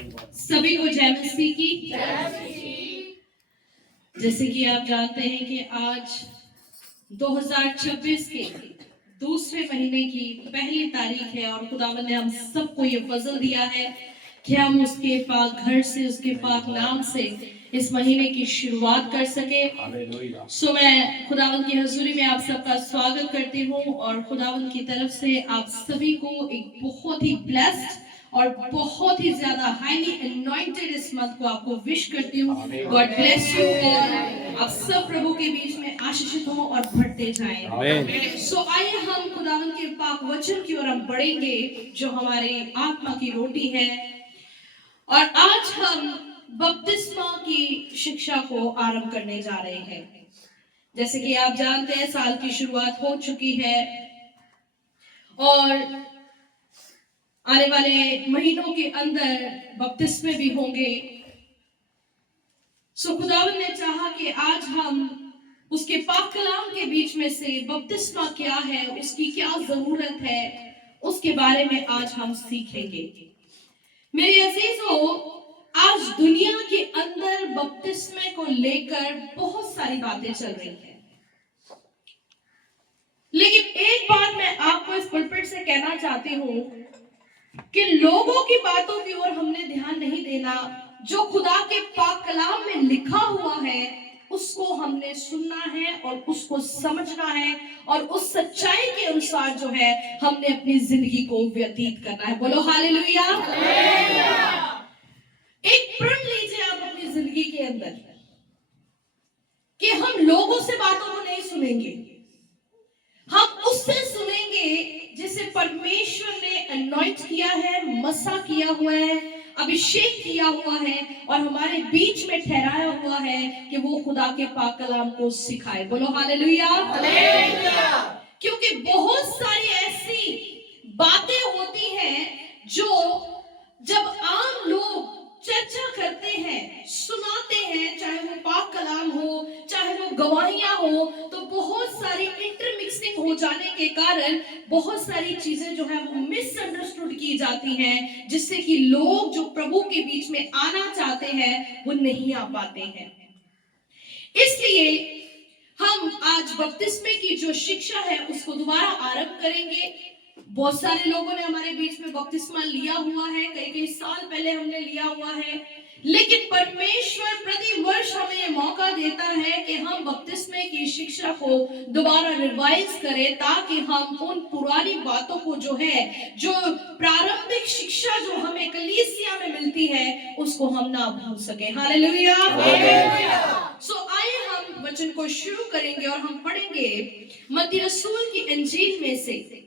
सभी को जय मसीह की। जैसे कि आप जानते हैं कि आज 2026 के दूसरे महीने की पहली तारीख है और खुदावंद ने हम सबको ये फजल दिया है कि हम उसके पाक घर से, उसके पाक नाम से इस महीने की शुरुआत कर सके। सो मैं खुदावंद की हजूरी में आप सबका स्वागत करती हूँ और खुदावंद की तरफ से आप सभी को एक बहुत ही ब्लेस्ड और बहुत ही ज्यादा हाईली अनॉइंटेड इस मंथ को आपको विश करती हूँ। God bless you all. आप सब प्रभु के बीच में आशीषित हो और बढ़ते जाएं। सो आइए हम खुदावंद के पाक वचन की ओर हम बढ़ेंगे जो हमारे आत्मा की रोटी है। और आज हम बपतिस्मा की शिक्षा को आरंभ करने जा रहे हैं। जैसे कि आप जानते हैं साल की शुरुआत हो चुकी है और आने वाले महीनों के अंदर बपतिस्मे भी होंगे। सो खुदावंद ने चाहा कि आज हम उसके पाक कलाम के बीच में से बपतिस्मा क्या है, उसकी क्या जरूरत है, उसके बारे में आज हम सीखेंगे। मेरे अजीजों, आज दुनिया के अंदर बपतिस्मे को लेकर बहुत सारी बातें चल रही हैं, लेकिन एक बात मैं आपको इस पुलपिट से कहना चाहती हूँ कि लोगों की बातों की ओर हमने ध्यान नहीं देना। जो खुदा के पाक कलाम में लिखा हुआ है उसको हमने सुनना है और उसको समझना है और उस सच्चाई के अनुसार जो है हमने अपनी जिंदगी को व्यतीत करना है। बोलो हालेलुया। एक प्रण लीजिए आप अपनी जिंदगी के अंदर कि हम लोगों से बातों को नहीं सुनेंगे, हम उससे सुनेंगे जिसे परमेश्वर ने अनॉइंट किया है, मसा किया हुआ है, अभिषेक किया हुआ है और हमारे बीच में ठहराया हुआ है कि वो खुदा के पाक कलाम को सिखाए। बोलो हालेलुया। क्योंकि बहुत सारी ऐसी बातें होती हैं जो जब आम लोग चर्चा करते हैं, सुनाते हैं, चाहे वो पाक कलाम हो, चाहे वो गवाहियां हो, तो बहुत सारी इंटरमिक्सिंग हो जाने के कारण बहुत सारी चीजें जो है वो मिसअंडरस्टूड की जाती हैं, जिससे कि लोग जो प्रभु के बीच में आना चाहते हैं वो नहीं आ पाते हैं। इसलिए हम आज बपतिस्मे की जो शिक्षा है उसको दोबारा आरंभ करेंगे। बहुत सारे लोगों ने हमारे बीच में बपतिस्मा लिया हुआ है, कई साल पहले हमने लिया हुआ है, लेकिन परमेश्वर प्रति वर्ष हमें ये मौका देता है कि हम बपतिस्मे की शिक्षा को दोबारा रिवाइज करें ताकि हम उन पुरानी बातों को जो है, जो प्रारंभिक शिक्षा जो हमें कलीसिया में मिलती है उसको हम ना भूल सके। हालेलुया। सो आइए हम वचन को शुरू करेंगे और हम पढ़ेंगे मत्ती रसूल की इंजील में से।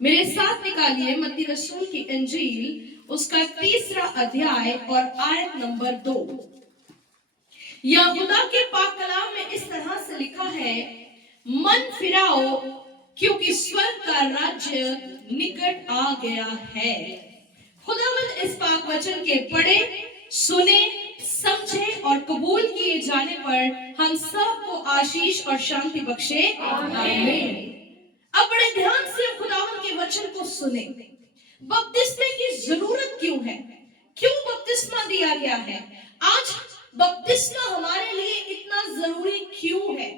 मेरे साथ निकालिए मत्ती रसूल की इंजील उसका 3रा अध्याय और आयत नंबर 2। यहूदा के पाक कलाम में इस तरह से लिखा है, मन फिराओ क्योंकि स्वर्ग का राज्य निकट आ गया है। खुदावंद इस पाक वचन के पढ़े, सुने, समझे और कबूल किए जाने पर हम सबको आशीष और शांति बख्शे। आमीन। अब बड़े ध्यान से हम खुदावंद के वचन को सुने। बपतिस्मे की जरूरत क्यों है, क्यों बपतिस्मा दिया गया है, आज बपतिस्मा हमारे लिए इतना जरूरी क्यों है,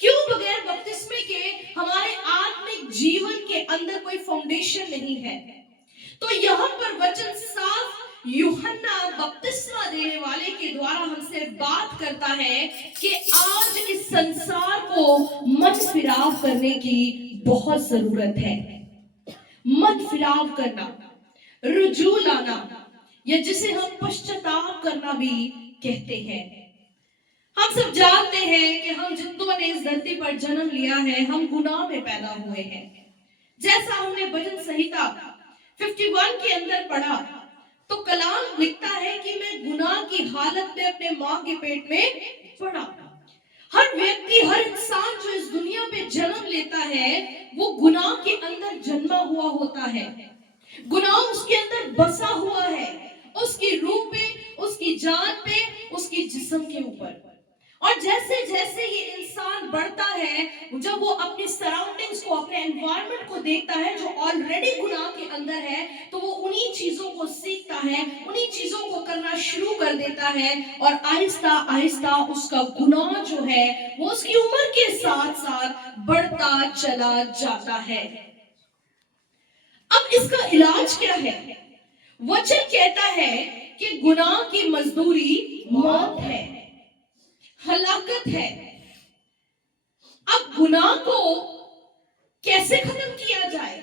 क्यों बगैर बपतिस्मे के हमारे आत्मिक जीवन के अंदर कोई फाउंडेशन नहीं है। तो यहाँ पर वचन साफ यूहन्ना बपतिस्मा देने वाले के द्वारा हमसे बात करता है कि आज इस संसार को मन फिराव करने की बहुत जरूरत है। मन फिराव करना, रुजू लाना, या जिसे हम पश्चाताप करना भी कहते हैं। हम सब जानते हैं कि हम जितनों ने इस धरती पर जन्म लिया है हम गुनाह में पैदा हुए हैं। जैसा हमने भजन संहिता 51 के अंदर पढ़ा तो कलाम लिखता है कि मैं गुनाह की हालत में अपने मां के पेट में पड़ा। हर व्यक्ति, हर इंसान जो इस दुनिया पे जन्म लेता है वो गुनाह के अंदर जन्मा हुआ होता है। गुनाह उसके अंदर बसा हुआ है, उसकी रूह पे, उसकी जान पे, उसकी जिस्म के ऊपर। और जैसे जैसे ये इंसान बढ़ता है, जब वो अपनी सराउंडिंग्स को, अपने एनवायरनमेंट को देखता है जो ऑलरेडी गुनाह के अंदर है, तो वो उन्हीं चीजों को सीखता है, उन्हीं चीजों को करना शुरू कर देता है, और आहिस्ता आहिस्ता उसका गुनाह जो है वो उसकी उम्र के साथ साथ बढ़ता चला जाता है। अब इसका इलाज क्या है? वचन कहता है कि गुनाह की मजदूरी मौत है, हलाकत है। अब गुनाह को कैसे खत्म किया जाए?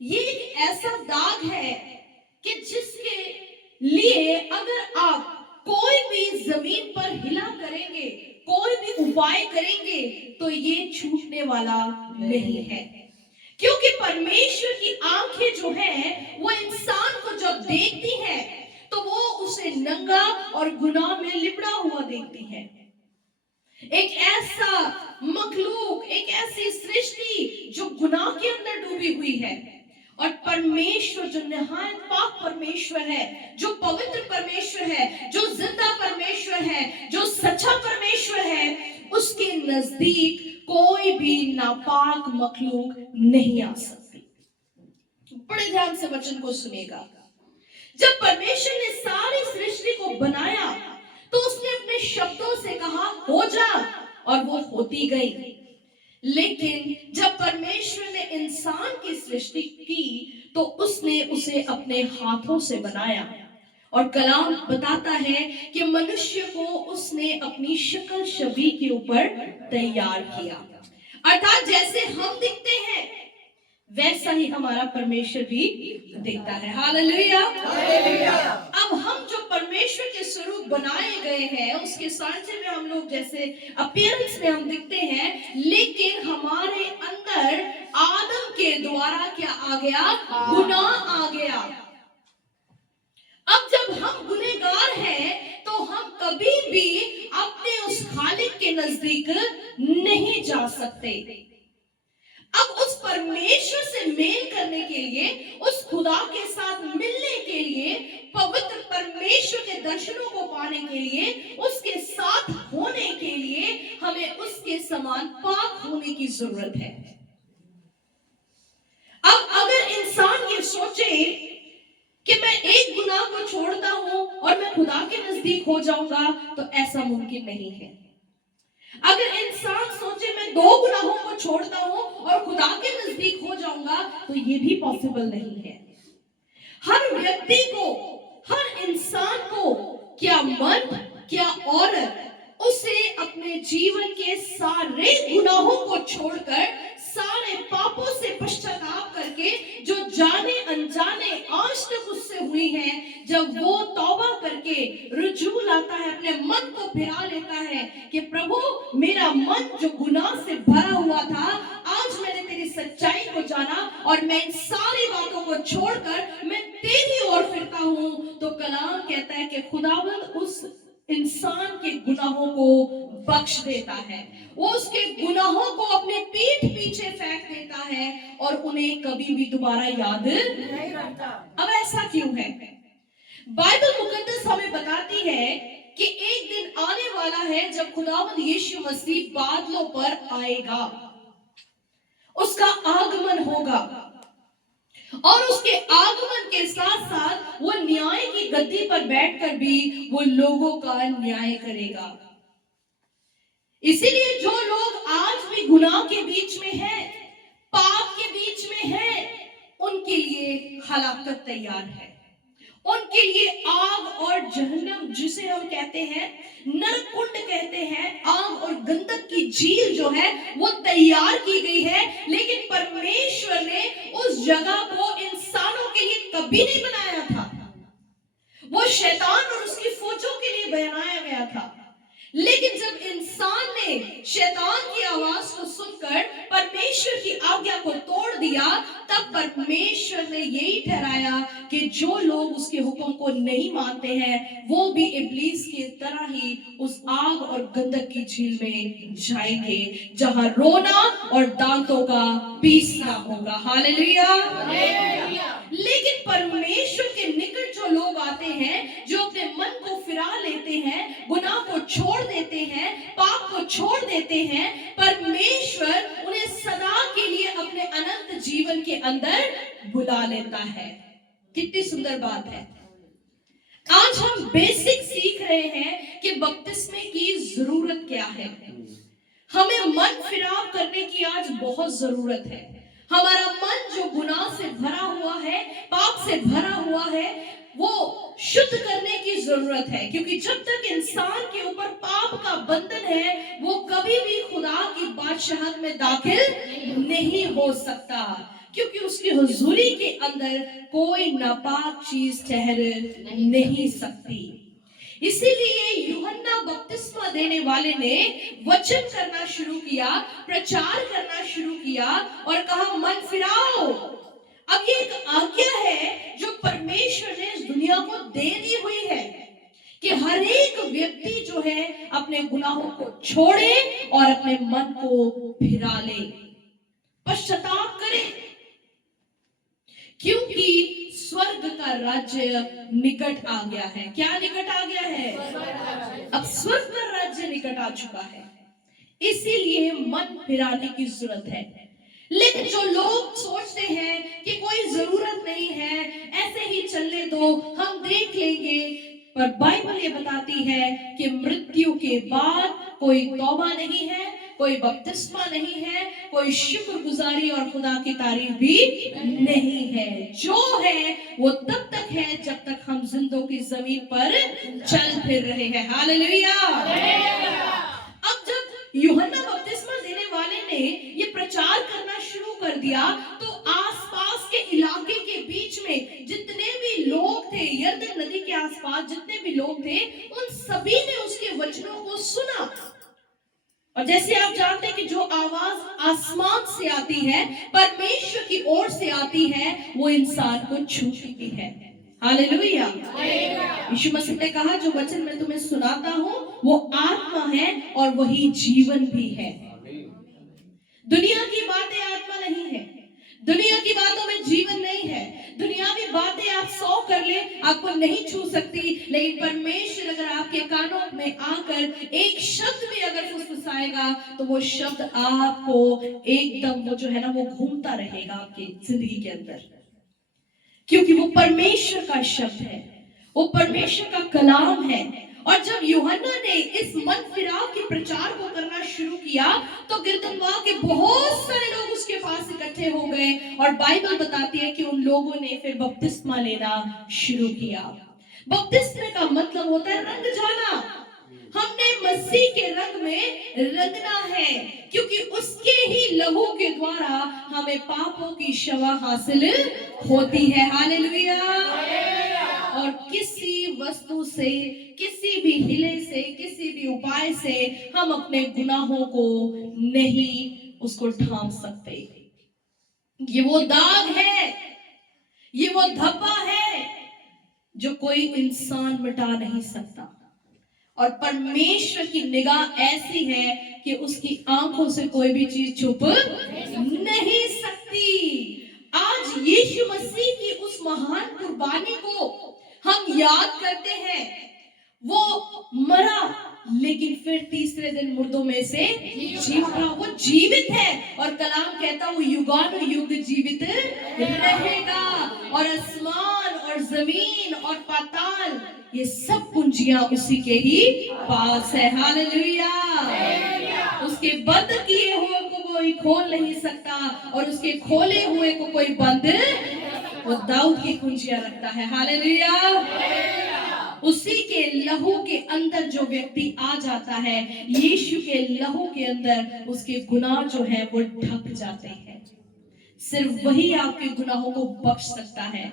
ये एक ऐसा दाग है कि जिसके लिए अगर आप कोई भी जमीन पर हिला करेंगे, कोई भी उपाय करेंगे, तो ये छूटने वाला नहीं है। क्योंकि परमेश्वर की आंखें जो है वो इंसान को जब देखती है तो वो उसे नंगा और गुनाह में लिपड़ा हुआ देखती है। एक ऐसा मखलूक, एक ऐसी सृष्टि जो गुनाह के अंदर डूबी हुई है, और परमेश्वर जो निहायत पाक परमेश्वर है, जो पवित्र परमेश्वर है, जो जिंदा परमेश्वर है, जो सच्चा परमेश्वर है, उसके नजदीक कोई भी नापाक मखलूक नहीं आ सकती। बड़े ध्यान से वचन को सुनेगा। जब परमेश्वर ने सारी सृष्टि को बनाया तो उसने अपने शब्दों से कहा हो जा, और वो होती गई। लेकिन जब परमेश्वर ने इंसान की सृष्टि की तो उसने उसे अपने हाथों से बनाया, और कलाम बताता है कि मनुष्य को उसने अपनी शक्ल छवि के ऊपर तैयार किया। अर्थात जैसे हम दिखते हैं वैसा ही हमारा परमेश्वर भी दिखता है। हालेलुया। अब हम जो परमेश्वर के स्वरूप बनाए गए हैं, उसके सांचे में हम लोग जैसे अपीयरेंस में हम दिखते हैं, लेकिन हमारे अंदर आदम के द्वारा क्या आ गया? गुनाह आ गया। अब जब हम गुनहगार हैं तो हम कभी भी अपने उस खालिक के नजदीक नहीं जा सकते। अब उस परमेश्वर से मेल करने के लिए, उस खुदा के साथ मिलने के लिए, पवित्र परमेश्वर के दर्शनों को पाने के लिए, उसके साथ होने के लिए हमें उसके समान पाक होने की जरूरत है। अब अगर इंसान ये सोचे कि मैं एक गुनाह को छोड़ता हूं और मैं खुदा के नजदीक हो जाऊंगा, तो ऐसा मुमकिन नहीं है। अगर इंसान सोचे मैं 2 गुनाहों को छोड़ता हूं और खुदा के नजदीक हो जाऊंगा, तो ये भी पॉसिबल नहीं है। हर व्यक्ति को, हर इंसान को, क्या मर्द क्या औरत, उसे अपने जीवन के सारे गुनाहों को छोड़कर, सारे पापों से पश्चाताप करके, जो जाने अनजाने आज तक उससे हुई है, जब वो तौबा करके रुजू लाता है, अपने मन को फिरा लेता है कि प्रभु मेरा मन जो गुनाह से भरा हुआ था, आज मैंने तेरी सच्चाई को जाना और मैं इन सारी बातों को छोड़कर मैं तेरी ओर फिरता हूं, तो कलाम कहता है कि खुदावंद उस इंसान के गुनाहों को बख्श देता है। वो उसके गुनाहों को अपने पीठ पीछे फेंक देता है और उन्हें कभी भी दोबारा याद नहीं रखता। अब ऐसा क्यों है? बाइबल मुकद्दस हमें बताती है कि एक दिन आने वाला है जब खुदावंद यीशु मसीह बादलों पर आएगा, उसका आगमन होगा, और उसके आगमन के साथ साथ वो न्याय की गद्दी पर बैठकर भी वो लोगों का न्याय करेगा। इसीलिए जो लोग आज भी गुनाह के बीच में हैं, पाप के बीच में हैं, उनके लिए हलाकत तैयार है। उनके लिए आग और जहन्नम, जिसे हम कहते हैं नरकुंड कहते हैं, आग और गंधक की झील जो है वो तैयार की गई है। लेकिन परमेश्वर ने उस जगह को इंसानों के लिए कभी नहीं बनाया था, वो शैतान और उसकी फौजों के लिए बनाया गया था। लेकिन जब इंसान ने शैतान की आवाज को सुनकर परमेश्वर की आज्ञा को तोड़ दिया, तब परमेश्वर ने यही ठहराया कि जो लोग उसके हुक्म को नहीं मानते हैं वो भी इब्लीस की तरह ही उस आग और गंधक की झील में जाएंगे, जहां रोना और दांतों का पीसना होगा। हालेलुया। लेकिन परमेश्वर के निकट जो लोग आते हैं, जो अपने मन को फिरा लेते हैं, गुनाह को छोड़ देते देते हैं, पाप को छोड़ देते हैं, परमेश्वर उन्हें सदा के लिए अपने अनंत जीवन के अंदर बुला लेता है। कितनी सुंदर बात है। आज हम बेसिक सीख रहे हैं कि बपतिस्मे की जरूरत क्या है। हमें मन फिराव करने की आज बहुत जरूरत है। हमारा मन जो गुनाह से भरा हुआ है, पाप से भरा हुआ है, वो शुद्ध करने की जरूरत है, क्योंकि जब तक इंसान के ऊपर पाप का बंधन है, वो कभी भी खुदा की बादशाहत में दाखिल नहीं हो सकता, क्योंकि उसकी हुजूरी के अंदर कोई नापाक चीज ठहर नहीं सकती। इसीलिए यूहन्ना बपतिस्मा देने वाले ने वचन करना शुरू किया, प्रचार करना शुरू किया और कहा मन फिराओ। अब ये एक आज्ञा है जो परमेश्वर ने इस दुनिया को दे दी हुई है कि हर एक व्यक्ति जो है अपने गुनाहों को छोड़े और अपने मन को फिरा ले, पश्चाताप करे, क्योंकि स्वर्ग का राज्य निकट आ गया है। क्या निकट आ गया है? अब स्वर्ग का राज्य निकट आ चुका है, इसीलिए मन फिराने की जरूरत है। लेकिन जो लोग सोचते हैं कि कोई जरूरत नहीं है, ऐसे ही चलने दो, हम देख लेंगे, पर बाइबल ये बताती है कि मृत्यु के बाद कोई तौबा नहीं है, कोई बपतिस्मा नहीं है, कोई शुक्रगुजारी और खुदा की तारीफ भी नहीं है। जो है वो तब तक है जब तक हम जिंदों की जमीन पर चल फिर रहे हैं। हालेलुया। अब जब यूहन्ना बपतिस्मा देने वाले ने ये प्रचार करना शुरू कर दिया, तो आसपास के इलाके के बीच में जितने भी लोग थे, यरदन नदी के आसपास जितने भी लोग थे, उन सभी ने उसके वचनों को सुना। और जैसे आप जानते हैं कि जो आवाज आसमान से आती है, परमेश्वर की ओर से आती है, वो इंसान को छू चुकी है। हालेलुया। यीशु मसीह ने कहा जो वचन मैं तुम्हें सुनाता हूं वो आत्मा है और वही जीवन भी है। दुनिया की बातें आत्मा नहीं है, दुनिया की बातों में जीवन नहीं है। दुनियावी बातें आप 100 कर ले, आपको नहीं छू सकती, लेकिन परमेश्वर अगर आपके कानों में आकर एक शब्द भी अगर फुसफुसाएगा तो वो शब्द आपको एकदम वो जो है ना वो घूमता रहेगा आपकी जिंदगी के अंदर, क्योंकि वो परमेश्वर का शब्द है, वो परमेश्वर का कलाम है। और जब यूहन्ना ने इस मन फिराव के प्रचार को करना शुरू किया, तो गिरदनवाह के बहुत सारे लोग उसके पास इकट्ठे हो गए, और बाइबल बताती है कि उन लोगों ने फिर बपतिस्मा लेना शुरू किया। बपतिस्मे का मतलब होता है रंग जाना। हमने मसीह के रंग में रंगना है, क्योंकि उसके ही लहू के द्वारा हमें पापों की क्षमा हासिल होती है। हालेलुया। और किसी वस्तु से, किसी भी हिले से, किसी भी उपाय से हम अपने गुनाहों को नहीं उसको ढांप सकते। ये वो दाग है, ये वो धब्बा है जो कोई इंसान मिटा नहीं सकता। और परमेश्वर की निगाह ऐसी है कि उसकी आंखों से कोई भी चीज छुप नहीं सकती। आज यीशु मसीह की उस महान कुर्बानी को हम याद करते हैं। वो मरा लेकिन फिर तीसरे दिन मुर्दों में से जी उठा। वो जीवित है और कलाम कहता वो युगानुयुग जीवित रहेगा। और आसमान और जमीन और पाताल ये सब कुंजियां उसी के ही पास है। हालेलुया। उसके बंद किए हुए को कोई खोल नहीं सकता और उसके खोले हुए को कोई बंद, वो दाऊद की कुंजियां रखता है। हालेलुया। उसी के लहू के अंदर जो व्यक्ति आ जाता है, यीशु के लहू के अंदर उसके गुनाह जो है वो ढक जाते हैं। सिर्फ वही आपके गुनाहों को बख्श सकता है।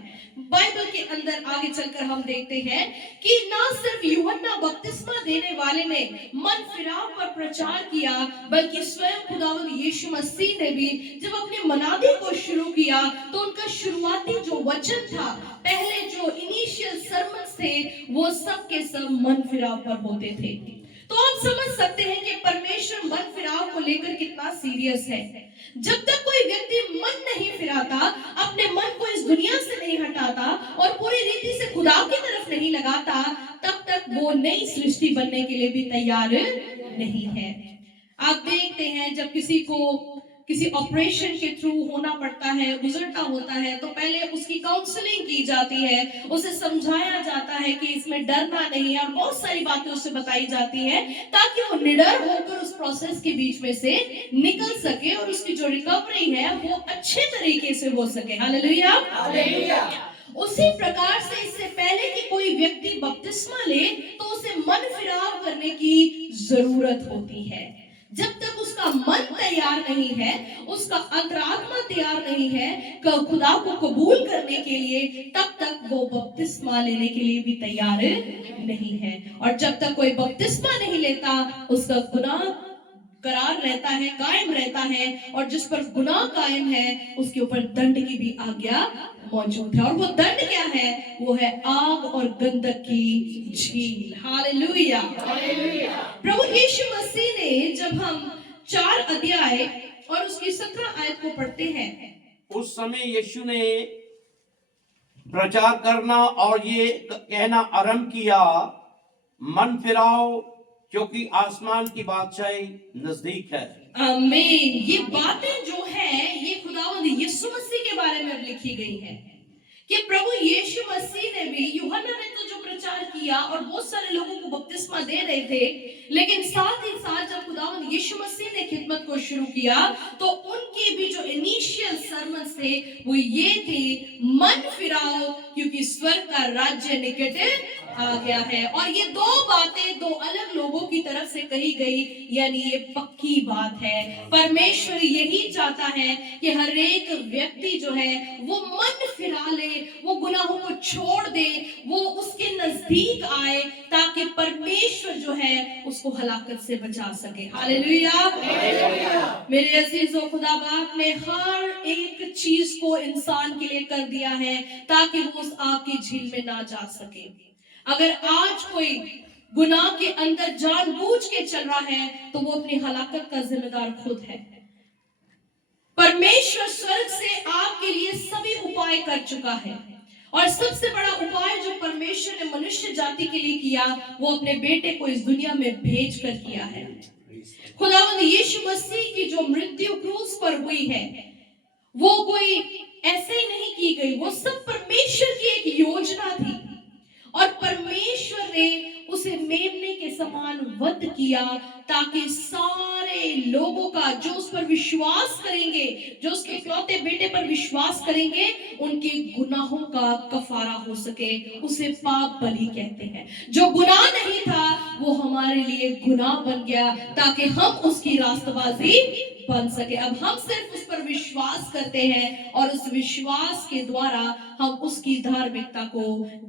बाइबल के अंदर आगे चलकर हम देखते हैं कि ना सिर्फ यूहन्ना बपतिस्मा देने वाले ने मन फिराव पर प्रचार किया, बल्कि स्वयं खुदावंद यीशु मसीह ने भी जब अपने मनादी को शुरू किया तो उनका शुरुआती जो वचन था, पहले जो इनिशियल सरमन्स थे, वो सब के सब मन फिराव पर होते थे। तो आप समझ सकते हैं कि परमेश्वर मन फिराव को लेकर कितना सीरियस है। जब तक कोई व्यक्ति मन नहीं फिराता, अपने मन को इस दुनिया से नहीं हटाता और पूरी रीति से खुदा की तरफ नहीं लगाता, तब तक वो नई सृष्टि बनने के लिए भी तैयार नहीं है। आप देखते हैं जब किसी को किसी ऑपरेशन के थ्रू होना पड़ता है, गुजरना होता है, तो पहले उसकी काउंसलिंग की जाती है, उसे समझाया जाता है कि इसमें डरना नहीं है और बहुत सारी बातें उसे बताई जाती है ताकि वो निडर होकर उस प्रोसेस के बीच में से निकल सके और उसकी जो रिकवरी है वो अच्छे तरीके से हो सके। Hallelujah, hallelujah. उसी प्रकार से इससे पहले कि कोई व्यक्ति बपतिस्मा ले तो उसे मन फिराव करने की जरूरत होती है। जब तक उसका मन तैयार नहीं है, उसका अंतरात्मा तैयार नहीं है खुदा को कबूल करने के लिए, तब तक वो बपतिस्मा लेने के लिए भी तैयार नहीं है। और जब तक कोई बपतिस्मा नहीं लेता उसका गुनाह करार रहता है, कायम रहता है, और जिस पर गुनाह कायम है उसके ऊपर दंड की भी आज्ञा मौजूद है। और वो दंड क्या है? वो है आग और गंधक की झील। हालेलुया, प्रभु यीशु मसीह ने जब हम 4 अध्याय और उसकी 17 आयत को पढ़ते हैं, उस समय यीशु ने प्रचार करना और ये कहना आरंभ किया, मन फिराओ क्योंकि आसमान की बादशाही नजदीक है। आमीन। ये बातें जो है ये खुदावंद यीशु मसीह के बारे में लिखी गई है कि प्रभु यीशु मसीह ने भी, यूहन्ना ने तो जो प्रचार किया और बहुत सारे लोगों को बपतिस्मा दे रहे थे, लेकिन साथ ही साथ जब खुदावंद यीशु मसीह ने खिदमत को शुरू किया तो उनके भी जो इनिशियल सरमन थे वो ये थे, मन फिराओ क्योंकि स्वर्ग का राज्य निकट आ गया है। और ये 2 बातें 2 अलग लोगों की तरफ से कही गई, यानी ये पक्की बात है। परमेश्वर यही चाहता है कि हर एक व्यक्ति जो है वो मन फिरा ले, वो गुनाहों को छोड़ दे, वो उसके नजदीक आए ताकि परमेश्वर जो है उसको हलाकत से बचा सके। हालेलुया, मेरे अजीजों, खुदा बाप ने हर एक चीज को इंसान के लिए कर दिया है ताकि वो उस आग की झील में ना जा सके। अगर आज कोई गुनाह के अंदर जानबूझ के चल रहा है तो वो अपनी हलाकत का जिम्मेदार खुद है। परमेश्वर स्वर्ग से आपके लिए सभी उपाय कर चुका है, और सबसे बड़ा उपाय जो परमेश्वर ने मनुष्य जाति के लिए किया वो अपने बेटे को इस दुनिया में भेज कर किया है। खुदावंद यीशु मसीह की जो मृत्यु क्रूस पर हुई है वो कोई ऐसे ही नहीं की गई, वो सब परमेश्वर की एक योजना थी और परमेश्वर ने उसे मेमने के समान वध किया ताकि सारे लोगों का जो उस पर विश्वास करेंगे, जो उसके इकलौते बेटे पर विश्वास करेंगे, उनके गुनाहों का कफारा हो सके। उसे पाप बलि कहते हैं। जो गुनाह नहीं था वो हमारे लिए गुनाह बन गया ताकि हम उसकी रास्तबाजी बन सके। अब हम सिर्फ उस पर विश्वास करते हैं और उस विश्वास के द्वारा हम उसकी धार्मिकता को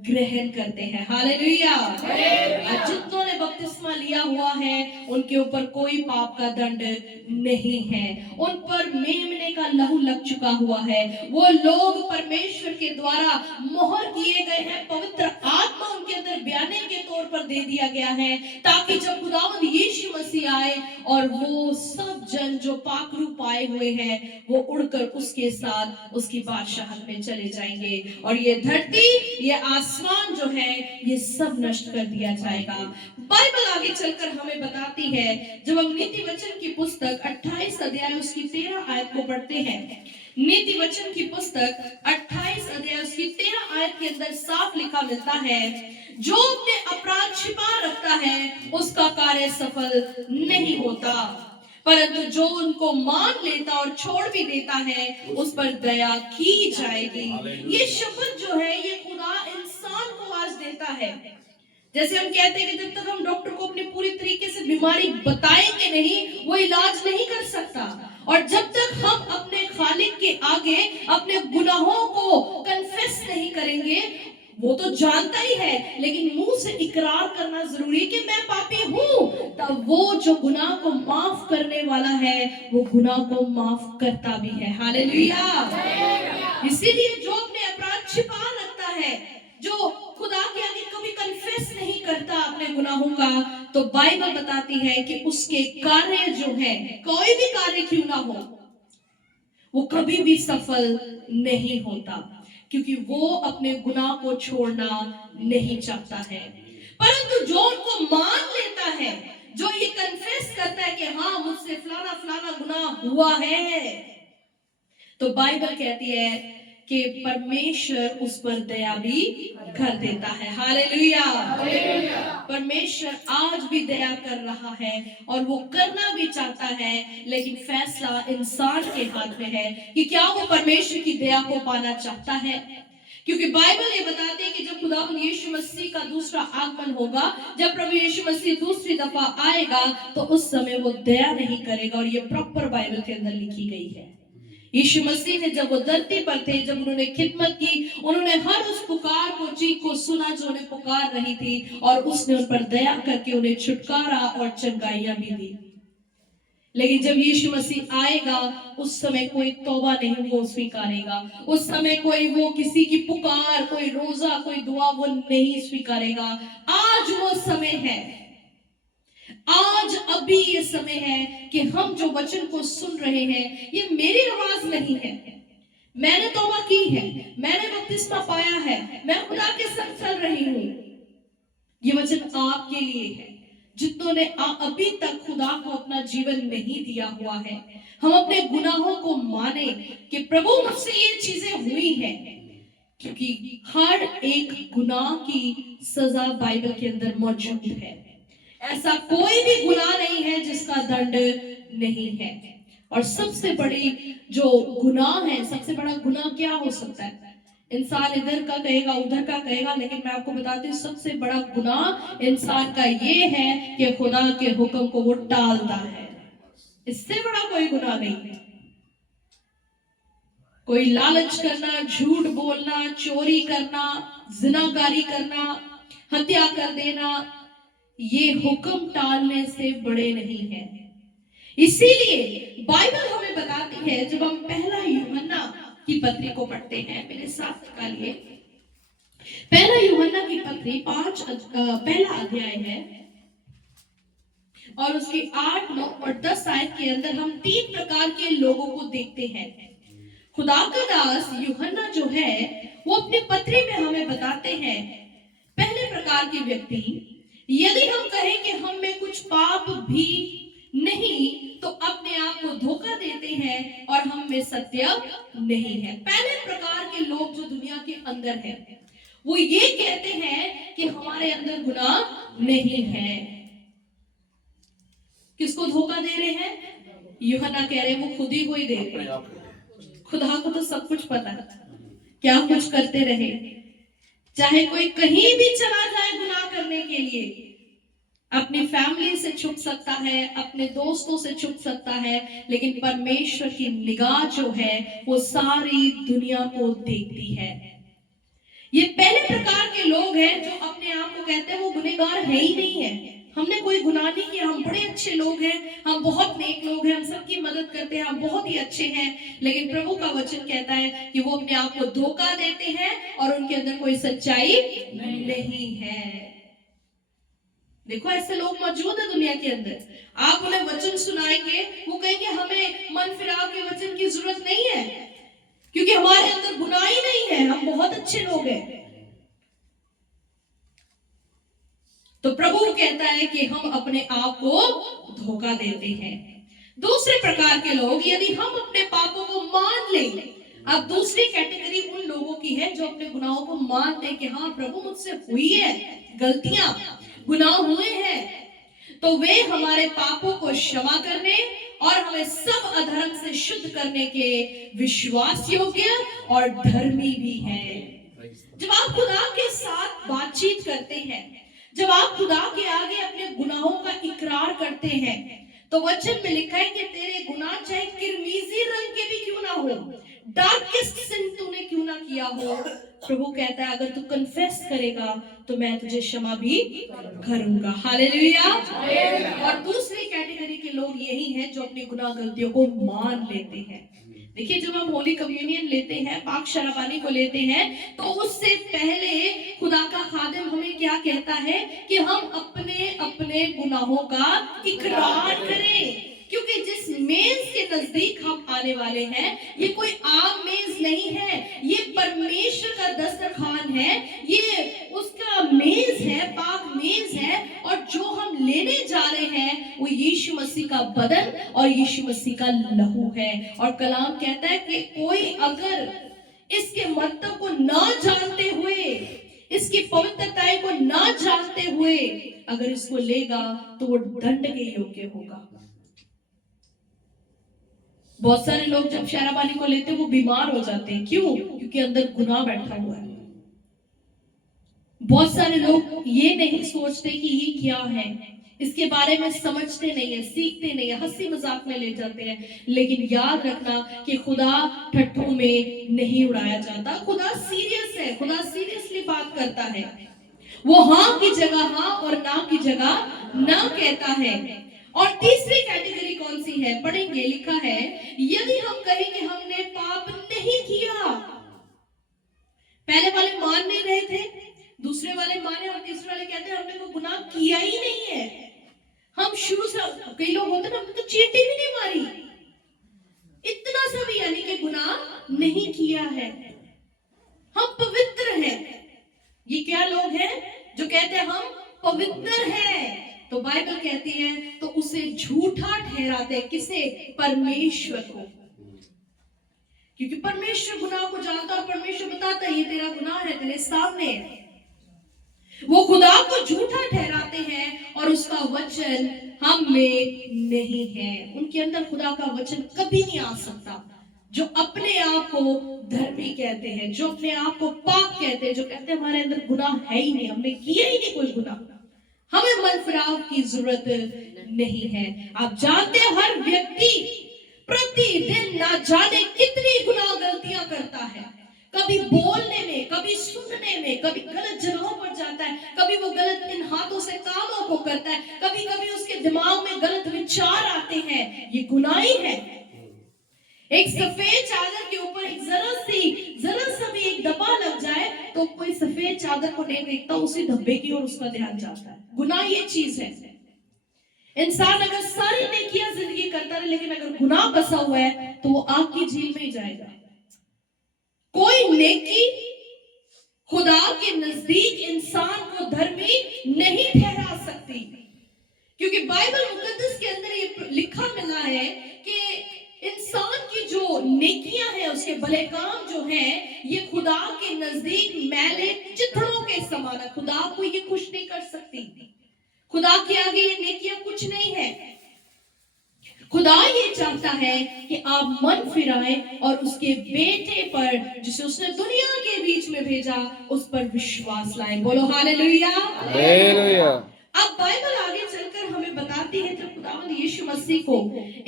ग्रहण करते हैं। हालेलुया। जितनों ने बपतिस्मा लिया हुआ है उनके ऊपर कोई पाप का दंड नहीं है, उन पर मेमने का लहू लग चुका हुआ है। वो लोग परमेश्वर के द्वारा मोहर किए गए हैं, पवित्र आत्मा उनके अंदर बयाने के तौर पर दे दिया गया है ताकि जब खुदावंद यीशु मसीह आए और वो सब जन जो पाकरू पाए हुए हैं वो उड़कर उसके साथ उसकी बादशाहत में चले जाएंगे और ये धरती, ये आसमान जो है ये सब नष्ट कर दिया जाएगा। बाइबल आगे चलकर हमें बताती है, जब हम नीति वचन की पुस्तक 28 अध्याय उसकी 13 आयत को पढ़ते हैं, नीति वचन की पुस्तक 28 अध्याय उसकी 13 आयत के अंदर साफ लिखा मिलता है, जो अपने अपराध छिपा रखता है उसका कार्य सफल नहीं होता, परंतु जो उनको मान लेता और छोड़ भी देता है उस पर दया की जाएगी। ये शब्द जो है ये खुदा इंसान को आज देता है। जैसे हम कहते हैं कि जब तक हम डॉक्टर को अपनी पूरी तरीके से बीमारी बताएंगे नहीं वो इलाज नहीं कर सकता, और जब तक हम अपने खालिक के आगे अपने गुनाहों को कन्फेस नहीं करेंगे, वो तो जानता ही है लेकिन मुंह से इकरार करना जरूरी है कि मैं पापी हूं, तब वो जो गुनाह को माफ करने वाला है वो गुनाह को माफ करता भी है। हालेलुया। इसीलिए जो अपने अपराध छिपा रखता है, जो खुदा के आगे कभी कन्फेस नहीं करता अपने गुनाहों का, तो बाइबल बताती है कि उसके कार्य जो है, कोई भी कार्य क्यों ना हो, वो कभी भी सफल नहीं होता, क्योंकि वो अपने गुनाह को छोड़ना नहीं चाहता है। परंतु जो उनको मान लेता है, जो ये कन्फेस करता है कि हाँ मुझसे फलाना फलाना गुनाह हुआ है, तो बाइबल कहती है कि परमेश्वर उस पर दया भी कर देता है। हालेलुया। परमेश्वर आज भी दया कर रहा है और वो करना भी चाहता है, लेकिन फैसला इंसान के हाथ में है कि क्या वो परमेश्वर की दया को पाना चाहता है। क्योंकि बाइबल ये बताती है कि जब खुदा यीशु मसीह का दूसरा आगमन होगा, जब प्रभु यीशु मसीह दूसरी दफा आएगा, तो उस समय वो दया नहीं करेगा, और ये प्रॉपर बाइबल के अंदर लिखी गई है। यीशु मसीह ने जब वो धरती पर थे, जब उन्होंने खिदमत की, उन्होंने हर उस पुकार को, चीख को सुना जो उन्हें पुकार रही थी, और उसने उन पर दया करके उन्हें छुटकारा और चंगाइयां भी दी। लेकिन जब यीशु मसीह आएगा, उस समय कोई तौबा नहीं वो स्वीकारेगा, उस समय कोई वो किसी की पुकार, कोई रोजा, कोई दुआ वो नहीं स्वीकारेगा। आज वो समय है, आज अभी ये समय है कि हम जो वचन को सुन रहे हैं, ये मेरी आवाज नहीं है। मैंने तौबा की है, मैंने बपतिस्मा पाया है, मैं खुदा के संग चल रही हूं। ये वचन आपके लिए है जितनों ने अभी तक खुदा को अपना जीवन नहीं दिया हुआ है। हम अपने गुनाहों को माने कि प्रभु मुझसे ये चीजें हुई हैं, क्योंकि हर एक गुनाह की सजा बाइबल के अंदर मौजूद है। ऐसा कोई भी गुनाह नहीं है जिसका दंड नहीं है। और सबसे बड़ी जो गुनाह है, सबसे बड़ा गुनाह क्या हो सकता है? इंसान इधर का कहेगा, उधर का कहेगा, लेकिन मैं आपको बताती हूँ सबसे बड़ा गुनाह इंसान का ये है कि खुदा के हुक्म को वो टालता है। इससे बड़ा कोई गुनाह नहीं है। कोई लालच करना, झूठ बोलना, चोरी करना, जिनाकारी करना, हत्या कर देना, ये हुक्म टालने से बड़े नहीं है। इसीलिए बाइबल हमें बताती है, जब हम पहला यूहन्ना की पत्री को पढ़ते हैं, मेरे साथ निकालिए, पहला यूहन्ना की पत्री पहला अध्याय है, और उसके 8, 9 और 10 आयत के अंदर हम 3 प्रकार के लोगों को देखते हैं। खुदा का दास यूहन्ना जो है, वो अपनी पत्री में हमें बताते हैं, पहले प्रकार के व्यक्ति, यदि हम कहें कि हम में कुछ पाप भी नहीं, तो अपने आप को धोखा देते हैं और हम में सत्य नहीं है। पहले प्रकार के लोग जो दुनिया के अंदर हैं, वो ये कहते हैं कि हमारे अंदर गुनाह नहीं है। किसको धोखा दे रहे हैं? यूहन्ना कह रहे हैं वो खुद ही को ही दे रहे हैं। खुदा को तो सब कुछ पता है, क्या कुछ करते रहे, चाहे कोई कहीं भी चला जाए गुनाह करने के लिए, अपनी फैमिली से छुप सकता है, अपने दोस्तों से छुप सकता है, लेकिन परमेश्वर की निगाह जो है वो सारी दुनिया को देखती है। ये पहले प्रकार के लोग हैं जो अपने आप को कहते हैं वो गुनहगार है ही नहीं है, हमने कोई गुनाह नहीं किया, हम बड़े अच्छे लोग हैं, हम बहुत नेक लोग हैं, हम सबकी मदद करते हैं, हम बहुत ही अच्छे हैं। लेकिन प्रभु का वचन कहता है कि वो अपने आप को धोखा देते हैं और उनके अंदर कोई सच्चाई नहीं है। देखो ऐसे लोग मौजूद है दुनिया के अंदर। आप उन्हें वचन सुनाएंगे, वो कहेंगे हमें मन फिराव के वचन की जरूरत नहीं है, क्योंकि हमारे अंदर गुनाह ही नहीं है, हम बहुत अच्छे लोग हैं। तो प्रभु कहता है कि हम अपने आप को धोखा देते हैं। दूसरे प्रकार के लोग, यदि हम अपने पापों को मान लें, अब दूसरी कैटेगरी उन लोगों की है जो अपने गुनाहों को मानते हैं कि हाँ प्रभु मुझसे हुई है गलतियां, गुनाह हुए हैं, तो वे हमारे पापों को क्षमा करने और हमें सब अधर्म से शुद्ध करने के विश्वास योग्य और धर्मी भी हैं। जब आप खुदा के साथ बातचीत करते हैं, जब आप खुदा के आगे अपने गुनाहों का इकरार करते हैं, तो वचन में लिखा है कि तेरे गुनाह चाहे किरमीजी रंग के भी क्यों ना हो, डार्केस्ट सिन तूने क्यों ना किया हो, प्रभु कहता है अगर तू कन्फेस करेगा तो मैं तुझे क्षमा भी करूंगा। हालेलुया। और दूसरी कैटेगरी के लोग यही हैं जो अपनी गुनाह गलतियों को मान लेते हैं। देखिए जब हम होली कम्युनियन लेते हैं, पाक शराबानी को लेते हैं, तो उससे पहले खुदा का खादिम हमें क्या कहता है कि हम अपने अपने गुनाहों का इकरार करें, क्योंकि जिस मेज के नजदीक हम आने वाले हैं ये कोई आम मेज नहीं है, ये परमेश्वर का दस्तरखान है, ये उसका मेज है, पाक मेज का बदन और यीशु मसीह का लहू है। और कलाम कहता है कि कोई अगर इसके महत्व को ना जानते हुए, इसकी पवित्रता को ना जानते हुए अगर इसको लेगा तो वो दंड के योग्य होगा। बहुत सारे लोग जब शराबानी को लेते हैं वो बीमार हो जाते हैं। क्यों? क्योंकि अंदर गुनाह बैठा हुआ है। बहुत सारे लोग ये नहीं सोचते कि ये क्या है, इसके बारे में समझते नहीं है, सीखते नहीं है, हंसी मजाक में ले जाते हैं। लेकिन याद रखना कि खुदा ठट्ठों में नहीं उड़ाया जाता। खुदा सीरियस है, खुदा सीरियसली बात करता है। वो हाँ की जगह हाँ और ना की जगह ना कहता है। और तीसरी कैटेगरी कौन सी है? पढ़ेंगे, लिखा है यदि हम कहें कि हमने पाप नहीं किया। पहले वाले मान नहीं रहे थे, दूसरे वाले माने और तीसरे वाले कहते हैं हमने कोई गुनाह किया ही नहीं है। हम शुरू से, कई लोग होते हैं हमने तो चींटी भी नहीं मारी, इतना सा भी यानी कि गुनाह नहीं किया है, हम पवित्र हैं। ये क्या लोग हैं जो कहते हैं हम पवित्र हैं? तो बाइबल कहती है तो उसे झूठा ठहराते। किसे? परमेश्वर को। क्योंकि परमेश्वर गुनाह को जानता और परमेश्वर बताता है ये तेरा गुनाह है, तेरे सामने है। वो खुदा को झूठा ठहराते हैं और उसका वचन हम में नहीं है। उनके अंदर खुदा का वचन कभी नहीं आ सकता। जो अपने आप को धर्मी कहते हैं, जो अपने आप को पाक कहते हैं, जो कहते हैं हमारे अंदर गुनाह है ही नहीं, हमने किया ही नहीं कोई गुनाह, हमें मन फिराव की जरूरत नहीं है। आप जानते हैं हर व्यक्ति प्रतिदिन ना जाने कितनी गुनाह गलतियां करता है। कभी बोलने में, कभी सुनने में, कभी गलत जगहों पर जाता है, कभी वो गलत इन हाथों से कामों को करता है, कभी कभी उसके दिमाग में गलत विचार आते हैं। ये गुनाह ही है। एक सफेद चादर के ऊपर एक जरा सा भी एक धब्बा लग जाए तो कोई सफेद चादर को नहीं देखता, उसी धब्बे की ओर उसका ध्यान जाता है। गुनाह ये चीज है। इंसान अगर सारी नेकियां जिंदगी करता रहे लेकिन अगर गुनाह बसा हुआ है तो वो आग की झील में ही जाएगा। कोई नेकी खुदा के नजदीक इंसान को धर्मी नहीं ठहरा सकती, क्योंकि बाइबल मुकद्दस के अंदर ये लिखा मिला है कि इंसान की जो नेकियां हैं, उसके भले काम जो हैं, ये खुदा के नजदीक मैले चिथड़ों के समान है। खुदा को ये खुश नहीं कर सकती। खुदा के आगे ये नेकियां कुछ नहीं है। खुदा ये चाहता है कि आप मन फिराएं और उसके बेटे पर, जिसे उसने दुनिया के बीच में भेजा, उस पर विश्वास लाएं। बोलो हालेलुया, हालेलुया। अब बाइबल आगे चलकर हमें बताती है जब खुदावंद यीशु मसीह को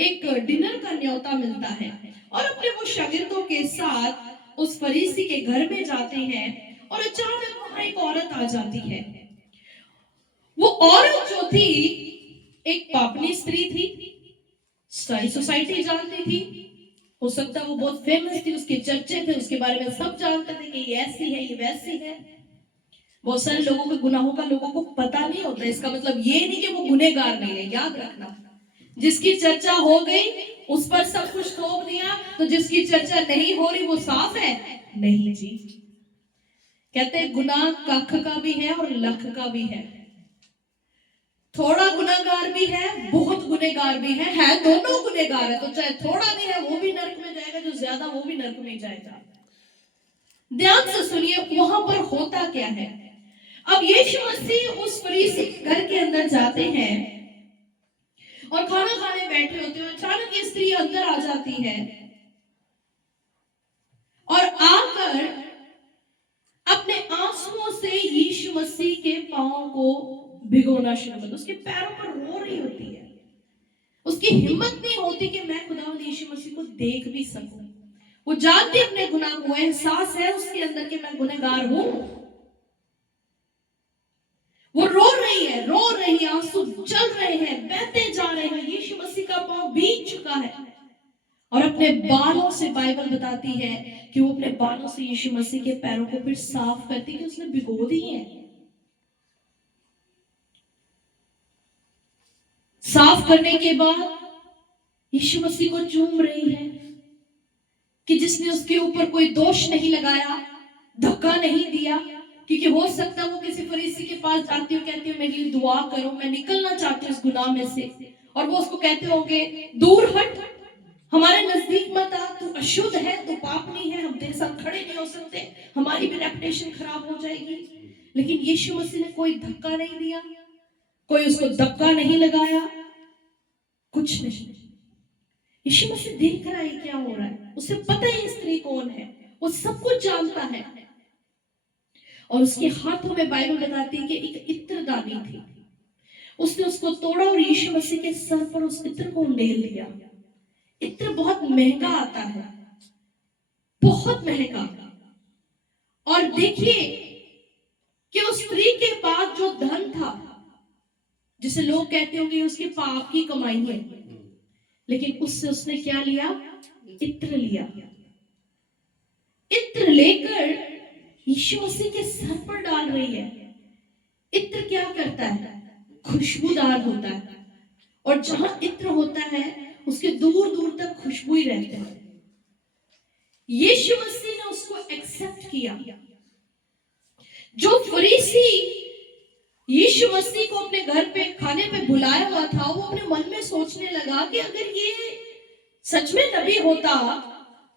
एक डिनर का न्योता मिलता है और अपने वो शागिर्दों के साथ उस फरीसी के घर में जाते हैं और अचानक वहां एक औरत आ जाती है। वो औरत जो थी एक पापनी स्त्री थी, सारी सोसाइटी जानती थी। हो सकता है वो बहुत फेमस थी, उसके चर्चे थे, उसके बारे में सब जानते थे कि ये ऐसी है, ये वैसी है। बहुत सारे लोगों के गुनाहों का लोगों को पता नहीं होता। इसका मतलब ये नहीं कि वो गुनहगार नहीं है। याद रखना, जिसकी चर्चा हो गई उस पर सब कुछ थोप दिया, तो जिसकी चर्चा नहीं हो रही वो साफ है नहीं जी। कहते हैं गुनाह कख का भी है और लख का भी है। थोड़ा गुनहगार भी है, बहुत गुनहगार भी है दोनों गुनहगार है। तो चाहे थोड़ा भी है वो भी नरक में जाएगा, जो ज्यादा वो भी नरक में जाएगा। ध्यान से सुनिए वहां पर होता क्या है। अब यीशु मसीह उस फरीसी घर के अंदर जाते हैं और खाना खाने बैठे होते हैं। अचानक ये स्त्री अंदर आ जाती है और आकर अपने आंसुओं से यीशु मसीह के पांव को भिगोना शुरू कर, उसके पैरों पर रो रही होती है। उसकी हिम्मत नहीं होती कि मैं खुदावंद यीशु मसीह को देख भी सकूं। वो जानती अपने गुनाह को, एहसास है उसके अंदर कि मैं गुनहगार हूं। वो रो रही है, आंसू चल रहे हैं, बहते जा रहे हैं। यीशु मसीह का पांव भीग चुका है और अपने बालों से, बाइबल बताती है कि वो अपने बालों से यीशु मसीह के पैरों को फिर साफ करती है कि उसने भिगो दिए हैं। साफ करने के बाद यीशु मसीह को चूम रही है कि जिसने उसके ऊपर कोई दोष नहीं लगाया, धक्का नहीं दिया। क्योंकि हो सकता वो किसी फरीसी के पास जाती हो, कहती हो मेरे लिए दुआ करो, मैं निकलना चाहती हूँ इस गुनाह में से, और वो उसको कहते होंगे दूर हट, हमारे नजदीक मत आ, तू अशुद्ध है, तू पापनी है, हम तेरे साथ खड़े नहीं हो सकते, हमारी भी रेपुटेशन खराब हो जाएगी। लेकिन यीशु मसीह ने कोई धक्का नहीं दिया, कोई उसको धक्का नहीं लगाया, कुछ नहीं। यीशु मसीह देख रहा है क्या हो रहा है, उसे पता है स्त्री कौन है, वो सब कुछ जानता है। और उसके हाथों में बाइबल बताती है कि एक इत्रदानी थी, उसने उसको तोड़ा और यीशु मसीह के सर पर उस इत्र को उंडेल दिया। इत्र बहुत महंगा आता है, बहुत महंगा। और देखिए कि उस स्त्री के पास जो धन था, जिसे लोग कहते होंगे उसके पाप की कमाई है, लेकिन उससे उसने क्या लिया? इत्र लिया। इत्र लेकर यीशु मसीह के सर पर डाल रही है। इत्र क्या करता है? खुशबूदार होता है, और जहां इत्र होता है उसके दूर दूर तक खुशबू ही रहते हैं। यीशु मसीह ने उसको एक्सेप्ट किया। जो फरीसी यीशु मसीह को अपने घर पे खाने पे बुलाया हुआ था, वो अपने मन में सोचने लगा कि अगर ये सच में नबी होता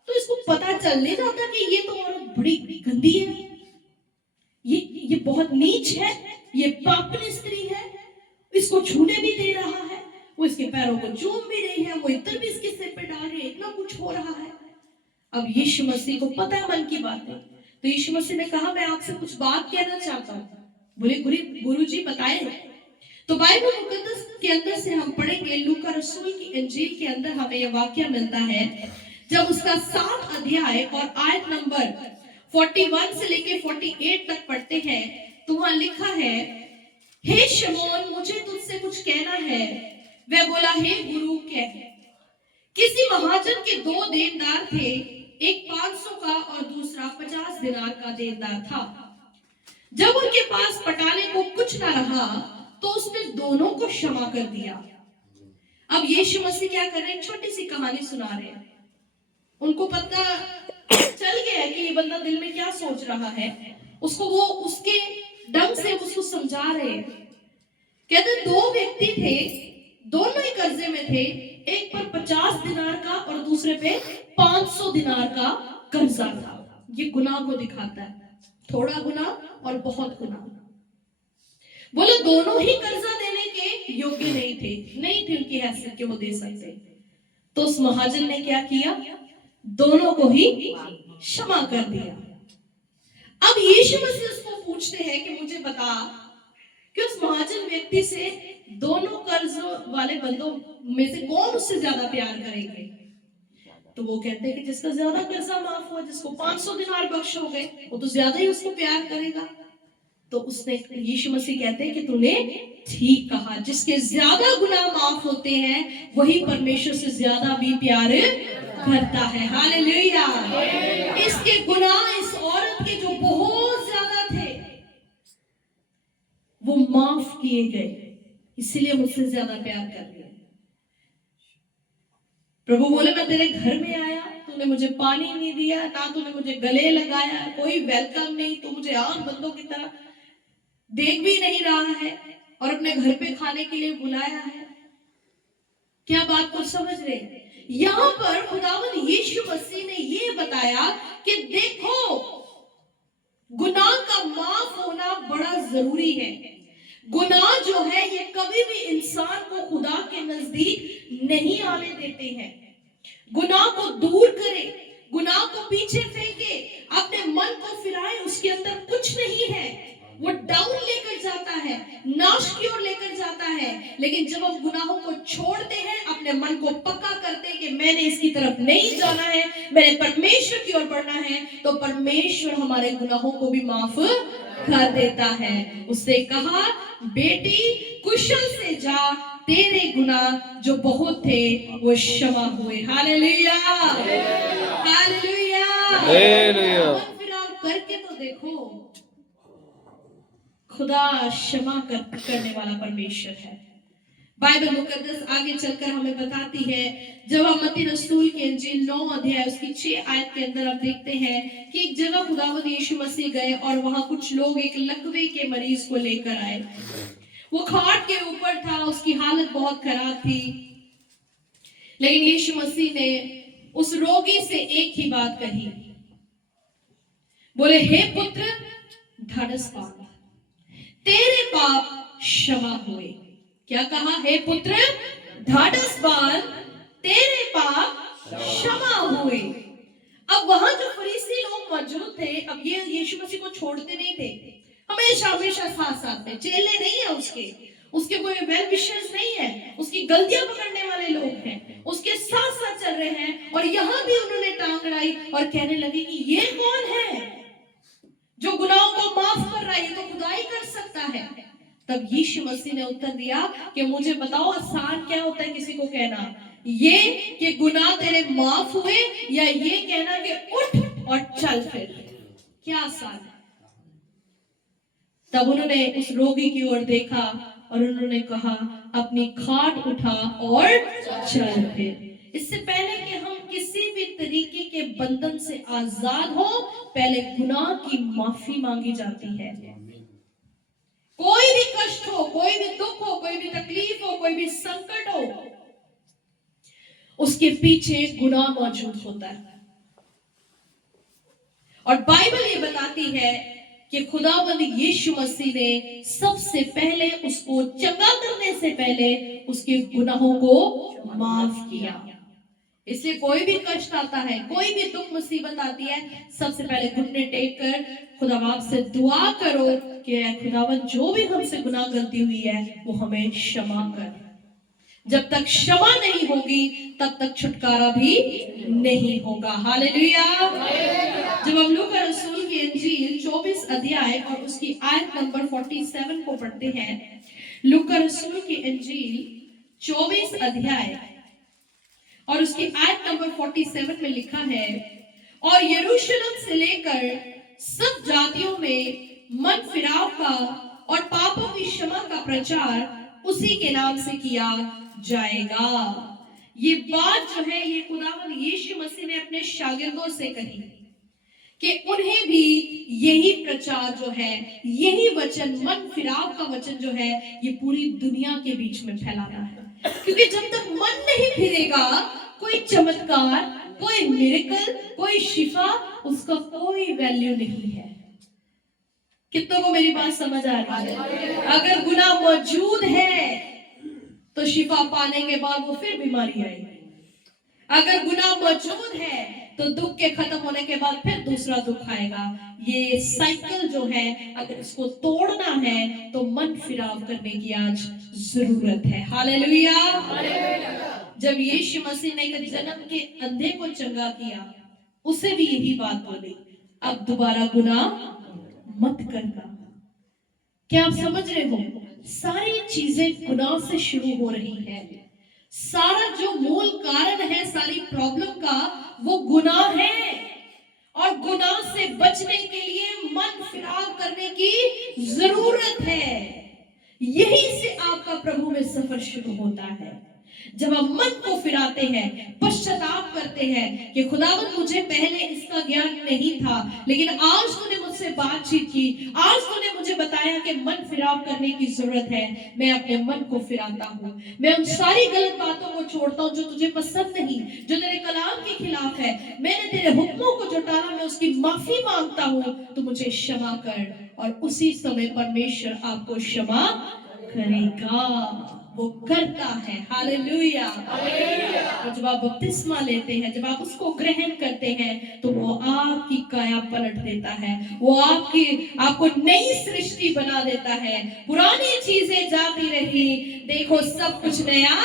तो इसको पता चल नहीं जाता कि ये तो और बड़ी गंदी है, ये बहुत नीच है, ये पापनी स्त्री है, इसको छूने भी दे रहा है, वो इसके पैरों को चूम भी रही है, वो इत्र भी इसके सिर पे डाल रही है, इतना कुछ हो रहा है। अब यीशु मसीह को पता है मन की बातें, तो यीशु मसीह ने कहा मैं आपसे कुछ बात कहना चाहता हूँ। बोले गुरु जी बताए। तो बाइबल मुकद्दस के अंदर से हम पढ़ेंगे, लूका रसूल की इंजील के अंदर हमें यह वाक्य मिलता है, जब उसका 7 अध्याय और आयत नंबर 41 से लेके 48 तक पढ़ते हैं, तो वहां लिखा है, हे शमौन मुझे तुझसे कुछ कहना है। वह बोला, हे गुरु कह। किसी महाजन के 2 देनदार थे, एक 500 का और दूसरा 50 दिनार का देनदार था। जब उनके पास पटाने को कुछ ना रहा तो उसने दोनों को क्षमा कर दिया। अब यीशु मसीह क्या कर रहे हैं? छोटी सी कहानी सुना रहे हैं। उनको पता चल गया है कि ये बंदा दिल में क्या सोच रहा है, उसको वो उसके ढंग से उसको समझा रहे हैं। कहते 2 व्यक्ति थे, दोनों ही कर्जे में थे, एक पर 50 दिनार का और दूसरे पे 500 दिनार का कर्जा था। ये गुनाह को दिखाता है, थोड़ा गुनाह और बहुत गुनाह। बोले दोनों ही कर्जा देने के योग्य नहीं थे उनकी हैसियत के वो दे सकते। तो उस महाजन ने क्या किया? दोनों को ही क्षमा कर दिया। अब यीशु मसीह उसको पूछते हैं कि मुझे बता कि उस महाजन व्यक्ति से दोनों कर्ज वाले बंदों में से कौन उससे ज्यादा प्यार करेंगे? तो वो कहते हैं कि जिसका ज्यादा कर्जा माफ हुआ, जिसको 500 दिनार बख्श हो गए, वो तो ज्यादा ही उसको प्यार करेगा। तो उसने यीशु मसीह कहते हैं कि तूने ठीक कहा, जिसके ज्यादा गुनाह माफ होते हैं वही परमेश्वर से ज्यादा भी प्यार करता है। हालेलुया। इसके गुनाह इस औरत के जो बहुत ज्यादा थे वो माफ किए गए, इसलिए मुझसे ज्यादा प्यार कर लिया। प्रभु बोले मैं तेरे घर में आया, तूने मुझे पानी नहीं दिया, ना तूने मुझे गले लगाया, कोई वेलकम नहीं, तू मुझे आम बंदों की तरह देख भी नहीं रहा है और अपने घर पे खाने के लिए बुलाया है। क्या बात को समझ रहे हैं? यहाँ पर खुदावंद यीशु मसीह ने ये बताया कि देखो गुनाह का माफ होना बड़ा जरूरी है। गुनाह जो है ये कभी भी इंसान को खुदा के नजदीक नहीं आने देते हैं। गुनाह को दूर करे, गुनाह को पीछे फेंके, अपने मन को फिराए, उसके अंदर कुछ नहीं है, वो डाउन लेकर जाता है, नाश की ओर लेकर जाता है। लेकिन जब हम गुनाहों को छोड़ते हैं, अपने मन को पक्का करते हैं कि मैंने इसकी तरफ नहीं जाना है, मैंने परमेश्वर की ओर बढ़ना है, तो परमेश्वर हमारे गुनाहों को भी माफ कर देता है। उसने कहा बेटी कुशल से जा, तेरे गुनाह जो बहुत थे वो क्षमा हुए। Hallelujah, hallelujah, hallelujah. फिर आप करके तो देखो, खुदा क्षमा करने वाला परमेश्वर है। बाइबल मुकद्दस आगे चलकर हमें बताती है, जब हम मत्ती रसूल के इंजील 9 अध्याय उसकी 6 आयत के अंदर हम देखते हैं कि एक जगह खुदावंद यीशु मसीह गए और वहां कुछ लोग एक लकवे के मरीज को लेकर आए। वो खाट के ऊपर था, उसकी हालत बहुत खराब थी, लेकिन यीशु मसीह ने उस रोगी से एक ही बात कही, बोले, हे पुत्र, ढाढ़स बांध, तेरे पाप क्षमा हुए। क्या कहा? हे पुत्र, ढाढ़स बांध, तेरे पाप क्षमा हुए। अब वहां जो फरीसी लोग मौजूद थे, अब ये यीशु मसीह को छोड़ते नहीं थे, हमेशा हमेशा साथ साथ में, चेले नहीं है उसके कोई वेल विशर्स नहीं है, उसकी गलतियां पकड़ने वाले लोग हैं, उसके साथ साथ चल रहे हैं। और यहां भी उन्होंने टांग अड़ाई और कहने लगे कि ये कौन है जो गुनाहों को माफ कर रहा है, ये तो खुदा ही कर सकता है। तब यीशु मसीह ने उत्तर दिया कि मुझे बताओ, आसान क्या होता है किसी को कहना, ये कि गुनाह तेरे माफ हुए, या ये कहना कि उठ और चल फिर? क्या आसान है? तब उन्होंने उस रोगी की ओर देखा और उन्होंने कहा, अपनी खाट उठा और चल फिर। इससे पहले कि हम किसी भी तरीके के बंधन से आजाद हो, पहले गुनाह की माफी मांगी जाती है। कोई भी कष्ट हो, कोई भी दुख हो, कोई भी तकलीफ हो, कोई भी संकट हो, उसके पीछे गुनाह मौजूद होता है। और बाइबल ये बताती है कि खुदावंद यीशु मसीह ने सबसे पहले उसको चंगा करने से पहले उसके गुनाहों को माफ किया। इसलिए कोई भी कष्ट आता है, कोई भी दुख मुसीबत आती है, सबसे पहले घुटने टेक कर खुदा बाप से दुआ करो कि खुदावंद जो भी हमसे गुनाह गलती हुई है वो हमें क्षमा कर। जब तक क्षमा नहीं होगी तब तक छुटकारा भी नहीं होगा। हालेलुया। जब हम लूका रसूल की इंजील 24 अध्याय और उसकी आयत नंबर 47 को पढ़ते हैं, लूका रसूल की इंजील 24 अध्याय और उसकी आयत नंबर 47 में लिखा है, और यरूशलेम से लेकर सब जातियों में मन फिराव का और पापों की क्षमा का प्रचार उसी के नाम से किया जाएगा। ये बात जो है, ये खुदावंद यीशु मसीह ने अपने शागिर्दों से कही कि उन्हें भी यही प्रचार जो है, यही वचन, मन फिराव का वचन जो है, ये पूरी दुनिया के बीच में फैलाना है। क्योंकि जब तक मन नहीं फिरेगा, कोई चमत्कार, कोई मिरेकल, कोई शिफा, उसका कोई वैल्यू नहीं है। कितनों को मेरी बात समझ आ रही है? अगर गुनाह मौजूद है तो शिफा पाने के बाद वो फिर बीमारी आएगी। अगर गुनाह मौजूद है तो दुख के खत्म होने के बाद फिर दूसरा दुख आएगा। ये साइकिल जो है, अगर इसको तोड़ना है तो मन फिराव करने की आज जरूरत है। हालेलुया। जब यीशु मसीह ने जन्म के अंधे को चंगा किया, उसे भी यही बात बोली, अब दोबारा गुनाह मत करना। क्या आप समझ रहे हो? सारी चीजें गुनाह से शुरू हो रही है। सारा जो मूल कारण है सारी प्रॉब्लम का, वो गुनाह है। और गुनाह से बचने के लिए मन फिराव करने की जरूरत है। यही से आपका प्रभु में सफर शुरू होता है। जब आप मन को फिराते हैं, पश्चाताप करते हैं कि खुदावंद मुझे पहले इसका ज्ञान नहीं था, लेकिन आज तूने मुझसे बातचीत की, आज तूने मुझे बताया कि मन फिराव करने की जरूरत है, मैं अपने मन को फिराता हूँ। मैं उन सारी गलत बातों को छोड़ता हूँ जो तुझे पसंद नहीं, जो तेरे कलाम के खिलाफ है। मैंने तेरे हुक्मों को जो टाला, मैं उसकी माफी मांगता हूँ, तो मुझे क्षमा कर। और उसी समय परमेश्वर आपको क्षमा करेगा, वो करता है। हालेलुया। और जब आप बपतिस्मा लेते हैं, जब आप उसको ग्रहण करते हैं, तो वो आपकी काया पलट देता है, वो आपको नई सृष्टि बना देता है। पुरानी चीजें जाती रही, देखो सब कुछ नया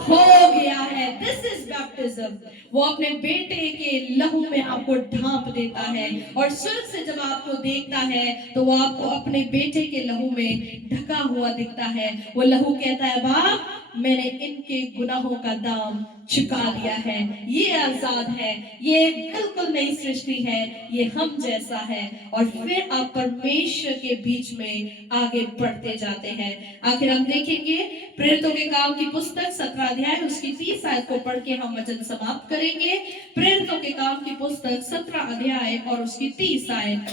हो गया है। This is baptism. वो अपने बेटे के लहू में आपको ढांप देता है, और स्वर्ग से जब आपको देखता है तो वो आपको अपने बेटे के लहू में ढका हुआ दिखता है। वो लहू कहता है, बाप, मैंने इनके गुनाहों का दाम चुका दिया है, ये आजाद है, ये बिल्कुल नई सृष्टि है, ये हम जैसा है। और फिर आप परमेश्वर के बीच में आगे बढ़ते जाते हैं। आखिर हम देखेंगे प्रेरितों के काम की पुस्तक 17 अध्याय उसकी 30 आयत को पढ़ के हम वचन समाप्त करेंगे। प्रेरितों के काम की पुस्तक 17 अध्याय और उसकी 30 आयत।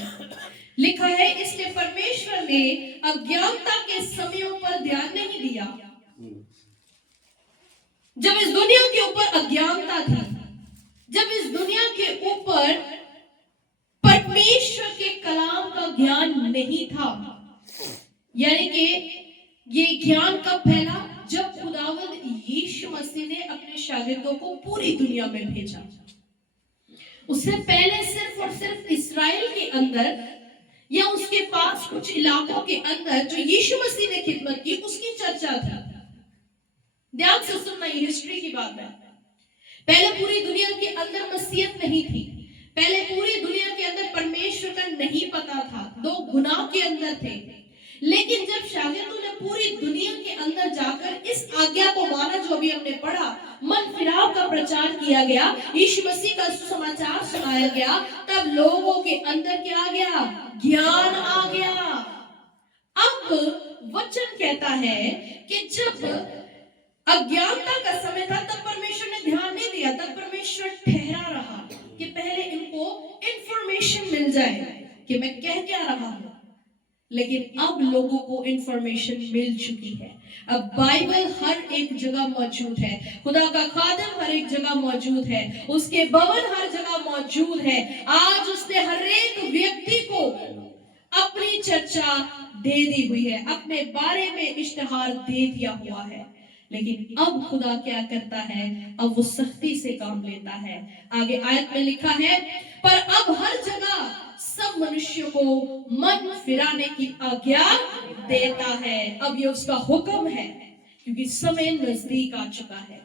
लिखा है इसलिए परमेश्वर ने अज्ञानता के समयों पर ध्यान नहीं दिया। जब इस दुनिया के ऊपर अज्ञानता थी, जब इस दुनिया के ऊपर परमेश्वर के कलाम का ज्ञान नहीं था, यानी कि ये ज्ञान कब फैला? जब खुदावंद यीशु मसीह ने अपने शागिर्दों को पूरी दुनिया में भेजा। उससे पहले सिर्फ और सिर्फ इस्राएल के अंदर या उसके पास कुछ इलाकों के अंदर जो यीशु मसीह ने खिदमत की उसकी चर्चा थी। ध्यान से सुनना, ये हिस्ट्री की बात है। पहले पूरी दुनिया के अंदर मसीहत नहीं थी, पहले पूरी दुनिया के अंदर परमेश्वर का नहीं पता था, लोग गुनाह के अंदर थे। लेकिन जब शागिर्दों ने पूरी दुनिया के अंदर जाकर इस आज्ञा को माना जो अभी हमने पढ़ा, मन फिराव का प्रचार किया गया, यीशु मसीह का सुसमाचार सुनाया गया, तब लोगों के अंदर क्या आ गया? ज्ञान आ गया। अब वचन कहता है कि जब अज्ञानता का समय था तब परमेश्वर ने ध्यान नहीं दिया, तब परमेश्वर ठहरा रहा कि पहले इनको इंफॉर्मेशन मिल जाए कि मैं कह क्या रहा हूं। लेकिन अब लोगों को इंफॉर्मेशन मिल चुकी है। अब बाइबल हर एक जगह मौजूद है, खुदा का खादिम हर एक जगह मौजूद है, उसके भवन हर जगह मौजूद है। आज उसने हर एक व्यक्ति को अपनी चर्चा दे दी हुई है, अपने बारे में इश्तिहार दे दिया हुआ है। लेकिन अब खुदा क्या करता है? अब वो सख्ती से काम लेता है। आगे आयत में लिखा है, पर अब हर जगह सब मनुष्यों को मन फिराने की आज्ञा देता है। अब ये उसका हुक्म है, क्योंकि समय नजदीक आ चुका है।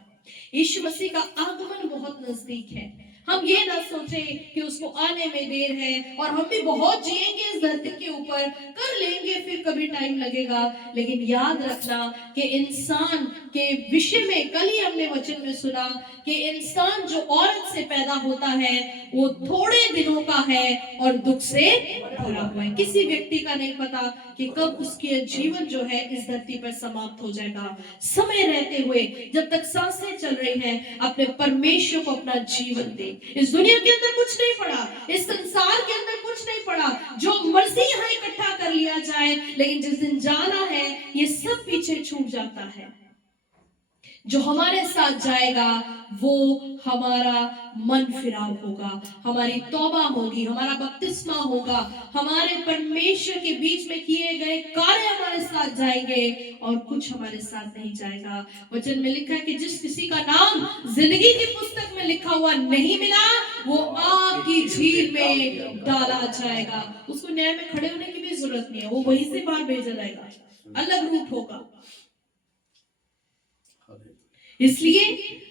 यीशु मसीह का आगमन बहुत नजदीक है। हम ये ना सोचें कि उसको आने में देर है और हम भी बहुत जिएंगे इस धरती के ऊपर, कर लेंगे, फिर कभी टाइम लगेगा। लेकिन याद रखना कि इंसान के विषय में कल ही हमने वचन में सुना कि इंसान जो औरत से पैदा होता है वो थोड़े दिनों का है और दुख से भरा हुआ है। किसी व्यक्ति का नहीं पता कि कब उसके जीवन जो है इस धरती पर समाप्त हो जाएगा। समय रहते हुए, जब तक सांसें चल रही हैं, अपने परमेश्वर को अपना जीवन दे। इस दुनिया के अंदर कुछ नहीं पड़ा, इस संसार के अंदर कुछ नहीं पड़ा, जो मर्जी यहाँ इकट्ठा कर लिया जाए, लेकिन जिस दिन जाना है ये सब पीछे छूट जाता है। जो हमारे साथ जाएगा वो हमारा मन फिराव होगा, हमारी तौबा होगी, हमारा बपतिस्मा होगा, हमारे परमेश्वर के बीच में किए गए कार्य हमारे साथ जाएंगे और कुछ हमारे साथ नहीं जाएगा। वचन में लिखा है कि जिस किसी का नाम जिंदगी की पुस्तक में लिखा हुआ नहीं मिला वो आग की झील में डाला जाएगा। उसको न्याय में खड़े होने की भी जरूरत नहीं है, वो वहीं से बाहर भेजा जाएगा, अलग रूट होगा। इसलिए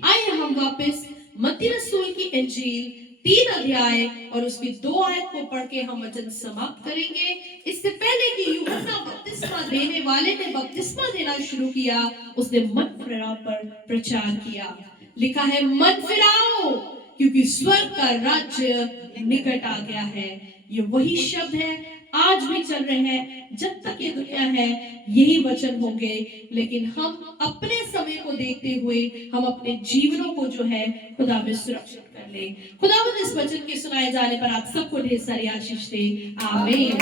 आइए हम वापस मत्ती रसूल की इंजील 3 अध्याय और उसकी 2 आयत को पढ़ के हम वचन समाप्त करेंगे। इससे पहले कि यूहन्ना बपतिस्मा देने वाले ने बपतिस्मा देना शुरू किया, उसने मन फिराव पर प्रचार किया। लिखा है, मन फिराओ क्योंकि स्वर्ग का राज्य निकट आ गया है। ये वही शब्द है, आज भी चल रहे हैं, जब तक ये दुनिया है यही वचन होंगे। लेकिन हम अपने समय को देखते हुए हम अपने जीवनों को जो है खुदा में सुरक्षित कर ले। खुदावंद इस वचन के सुनाए जाने पर आप सबको ढेर सारी आशीष दे। आमीन।